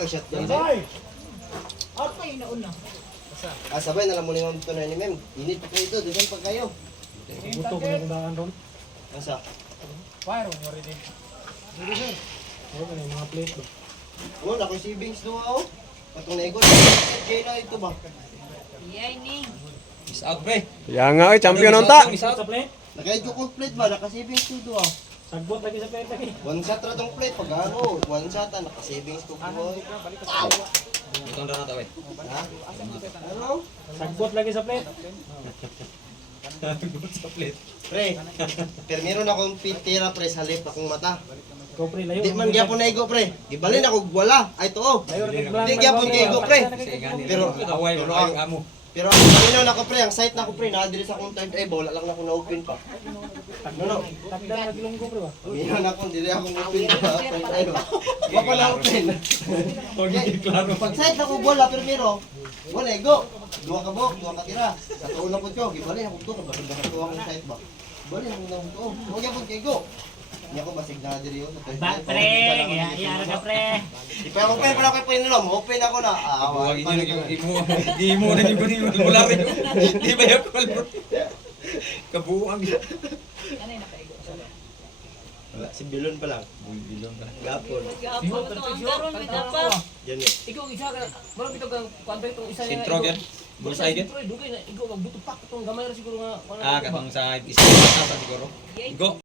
kay shotgun. Ako yung nauna. Sabay na lang muna yung tunay ni Mem. Init pa kayo doon, doon pa kayo. Buto ko na daan doon. Asa? Fire mo rin din. Dito sir. Oo, may mga plate ba? Oo, nakoy savings doon ako. Patong na ikot. Kaya na ito ba? Yay ni. Miss out, pre. Yan nga, champion unta. Miss out. Sa plate? Nakahit ko complete ba? Naka-savings ko doon ah. Sagbot lagi sa plate lagi. One shot ra tong plate pag ano, one shot naka-savings ko boy. Itong na natin, wait. Ha? Ano? Sagbot lagi sa plate. Sa plate. Pre, pero meron akong pitira pre sa left akong mata. Ikaw pre, layo. Di man gyapon na igo pre. Gibalin ako wala. Ay to. Layo rin Di gyapon kay igo pre. Pero Away mo pero ang amo. pero ang malinaw na ko pre, ang site na ko pre, na-address akong third eye, wala lang na ako na-open pa. No. Tagdan na gilong ko pre ba? Minyo na akong dili akong open pa, third eye ba. Wa pa na-open. Klaro. Pag site na ko wala, pero mero, wala igo. Duha ka bok, duha ka tira. Sa tuon na po ko, gibalin ako to, kapag nakatuwa akong site ba. Balin ako na to. Huwag yapon kay igo. Hindi ako basig na diri yun. Ba pre, iyara ka pre. Di pa open pa na kayo pininom. Open ako na. Huwag hindi mo na yung kunin mo. Wala rin. Di ba yung call? Kabuang. Ano yung nakaigo? Wala, si Bilon pa lang. Bilong ka. Gapon. Gapon to ang karon may dapat. Yan yun. Ikaw isa ka, marami ito kang kuwanto itong isa Sintro yan. Bullseye yan. Sintro, dugay na, ikaw magbuto pak itong gamay ra siguro nga. Katong sa isa siguro. Yay. Go.